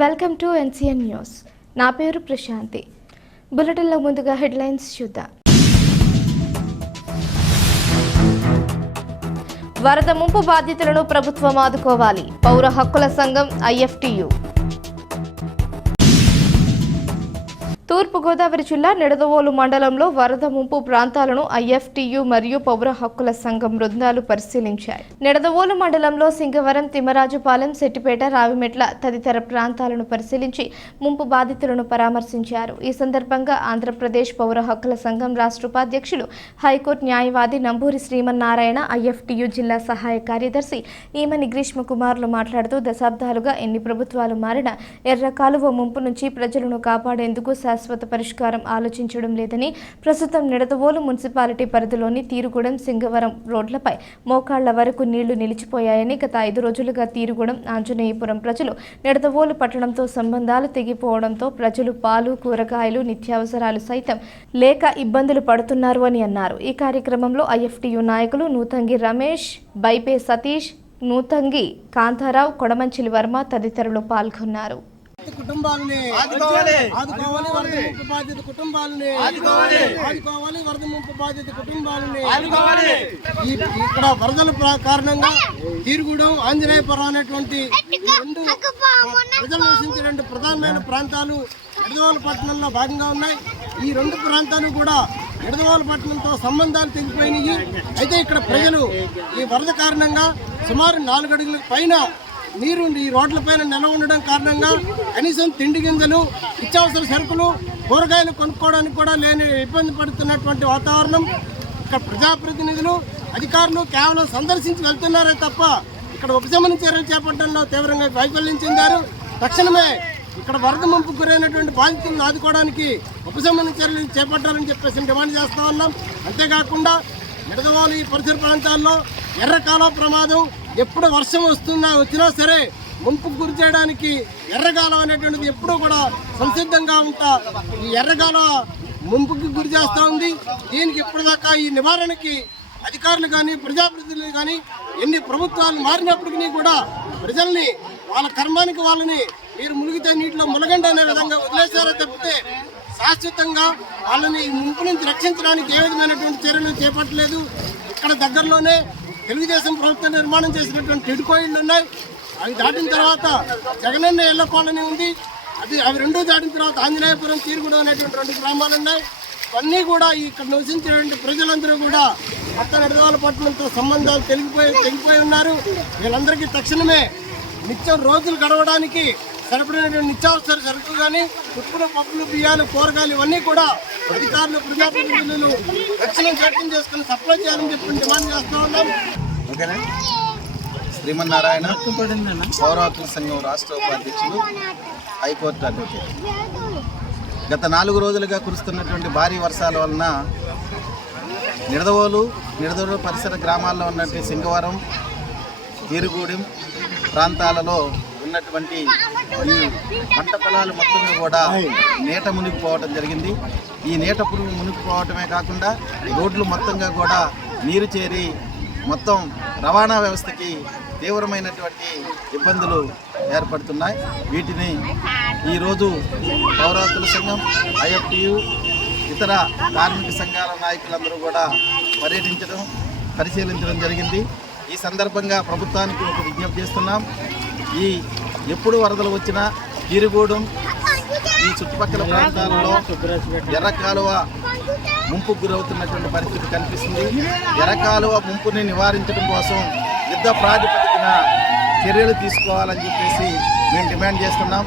Welcome to NCN news. నా పేరు ప్రశాంతి. బులెటిన్లో ముందుగా హెడ్లైన్స్ చూద్దాం. వరద ముంపు బాధితులను ప్రభుత్వం ఆదుకోవాలి. పౌర హక్కుల సంఘం ఐఎఫ్టీయూ. తూర్పుగోదావరి జిల్లా నిడదవోలు మండలంలో వరద ముంపు ప్రాంతాలను ఐఎఫ్టీయూ మరియు పౌర హక్కుల సంఘం బృందాలు పరిశీలించాయి. నిడదవోలు మండలంలో సింగవరం, తిమ్మరాజుపాలెం, సెట్టిపేట, రావిమెట్ల తదితర ప్రాంతాలను పరిశీలించి ముంపు బాధితులను పరామర్శించారు. ఈ సందర్భంగా ఆంధ్రప్రదేశ్ పౌర హక్కుల సంఘం రాష్ట్ర ఉపాధ్యక్షులు, హైకోర్టు న్యాయవాది నంబూరి శ్రీమన్నారాయణ, ఐఎఫ్టీయూ జిల్లా సహాయ కార్యదర్శి ఈమని గ్రీష్మకుమార్లు మాట్లాడుతూ దశాబ్దాలుగా ఎన్ని ప్రభుత్వాలు మారినా ఎర్ర కాలువ ముంపు నుంచి ప్రజలను కాపాడేందుకు శాశ్వత పరిష్కారం ఆలోచించడం లేదని, ప్రస్తుతం నిడదవోలు మున్సిపాలిటీ పరిధిలోని తీరుగుడం, సింగవరం రోడ్లపై మోకాళ్ల వరకు నీళ్లు నిలిచిపోయాయని, గత 5 రోజులుగా తీరుగుడం, ఆంజనేయపురం ప్రజలు నిడదవోలు పట్టణంతో సంబంధాలు తెగిపోవడంతో ప్రజలు పాలు, కూరగాయలు, నిత్యావసరాలు సైతం లేక ఇబ్బందులు పడుతున్నారు అని అన్నారు. ఈ కార్యక్రమంలో ఐఎఫ్టీయూ నాయకులు నూతంగి రమేష్, బైపే సతీష్, నూతంగి కాంతారావు, కొడమంచిలి వర్మ తదితరులు పాల్గొన్నారు. కుటుంబాలని ఆదుకోవాలి, వరద ముంపు బాధిత కుటుంబాలని ఆదుకోవాలి, వరద ముంపు బాధిత కుటుంబాలని ఇక్కడ వరదల కారణంగా తీరుగుడం, ఆంజనేయపురం అనేటువంటి రెండు ప్రజలు నివసించే 2 ప్రధానమైన ప్రాంతాలు నిడదవోలు పట్టణంలో భాగంగా ఉన్నాయి. ఈ 2 ప్రాంతాలు కూడా నిడదవోలు పట్టణంతో సంబంధాలు తెగిపోయినాయి. అయితే ఇక్కడ ప్రజలు ఈ వరద కారణంగా సుమారు 4 అడుగుల పైన నీరు ఈ రోడ్లపైన నిల్వ ఉండడం కారణంగా కనీసం తిండి గింజలు, నిత్యావసర సరుకులు, కూరగాయలు కొనుక్కోవడానికి కూడా లేని ఇబ్బంది పడుతున్నటువంటి వాతావరణం. ఇక్కడ ప్రజాప్రతినిధులు, అధికారులు కేవలం సందర్శించి వెళ్తున్నారే తప్ప ఇక్కడ ఉపశమన చర్యలు చేపట్టడంలో తీవ్రంగా వైఫల్యం చెందారు. తక్షణమే ఇక్కడ వరద ముంపు గురైనటువంటి బాధితులను ఆదుకోవడానికి ఉపశమన చర్యలు చేపట్టాలని చెప్పేసి డిమాండ్ చేస్తూ ఉన్నాం. అంతేకాకుండా నిడదవోలు ఈ పరిసర ప్రాంతాల్లో ఎర్రకాలువ ప్రమాదం ఎప్పుడు వర్షం వచ్చినా సరే ముంపుకు గురి చేయడానికి ఎర్రకాలువ అనేటువంటిది ఎప్పుడూ కూడా సంసిద్ధంగా ఉంటా ఈ ఎర్రకాలువ ముంపుకు గురి చేస్తూ ఉంది. దీనికి ఇప్పటిదాకా ఈ నివారణకి అధికారులు కానీ, ప్రజాప్రతినిధులు కానీ ఎన్ని ప్రభుత్వాలు మారినప్పటికీ కూడా ప్రజల్ని వాళ్ళ కర్మానికి వాళ్ళని మీరు మునిగితే నీటిలో మునగండి అనే విధంగా వదిలేశారో తప్పితే శాశ్వతంగా వాళ్ళని ఈ ముంపు నుంచి రక్షించడానికి ఏ విధమైనటువంటి చర్యలు చేపట్టలేదు. ఇక్కడ దగ్గరలోనే తెలుగుదేశం ప్రభుత్వం నిర్మాణం చేసినటువంటి టిడ్కో ఇళ్ళు ఉన్నాయి. అవి దాటిన తర్వాత జగనన్న ఇళ్ల కాలనీ ఉంది. అవి 2 దాటిన తర్వాత ఆంజనేయపురం, తీరుగుడం అనేటువంటి 2 గ్రామాలు ఉన్నాయి. ఇవన్నీ కూడా ఇక్కడ నివసించేటువంటి ప్రజలందరూ కూడా కొత్త నిడదవోలు పట్టణంతో సంబంధాలు తెగిపోయి ఉన్నారు. వీళ్ళందరికీ తక్షణమే నిత్యం రోజులు గడవడానికి సరిపడినటువంటి నిత్యావసర సరుకులు కానీ, ఉప్పులు, పప్పులు, బియ్యాలు, కూరగాయలు ఇవన్నీ కూడా అధికారులు, ప్రజాప్రతినిధులు తక్షణం చట్టం చేసుకుని సప్లై చేయాలని చెప్పి డిమాండ్ చేస్తూ ఉన్నాం. ఓకేనా. శ్రీమన్నారాయణ, పౌర హక్కుల సంఘం రాష్ట్ర ఉపాధ్యక్షులు, హైకోర్టు అడ్వకేట్. గత 4 రోజులుగా కురుస్తున్నటువంటి భారీ వర్షాల వలన నిడదవోలు పరిసర గ్రామాల్లో ఉన్నటువంటి సింగవరం, తీరుగుడం ప్రాంతాలలో ఉన్నటువంటి ఈ పంట పొలాలు మొత్తం కూడా నీట మునిగిపోవడం జరిగింది. ఈ నీట మునిగిపోవటమే కాకుండా రోడ్లు మొత్తంగా కూడా నీరు చేరి మొత్తం రవాణా వ్యవస్థకి తీవ్రమైనటువంటి ఇబ్బందులు ఏర్పడుతున్నాయి. వీటిని ఈరోజు పౌర హక్కుల సంఘం, ఐఎఫ్టీయూ, ఇతర కార్మిక సంఘాల నాయకులందరూ కూడా పరిశీలించడం జరిగింది. ఈ సందర్భంగా ప్రభుత్వానికి ఒక విజ్ఞప్తి చేస్తున్నాం. ఎప్పుడు వరదలు వచ్చినా తీరుగుడం, ఈ చుట్టుపక్కల ప్రాంతాలలో ఎర్రకాలువ ముంపుకు గురవుతున్నటువంటి పరిస్థితి కనిపిస్తుంది. ఎర్రకాలువ ముంపుని నివారించడం కోసం యుద్ధ ప్రాతిపదికన చర్యలు తీసుకోవాలని చెప్పేసి మేము డిమాండ్ చేస్తున్నాం.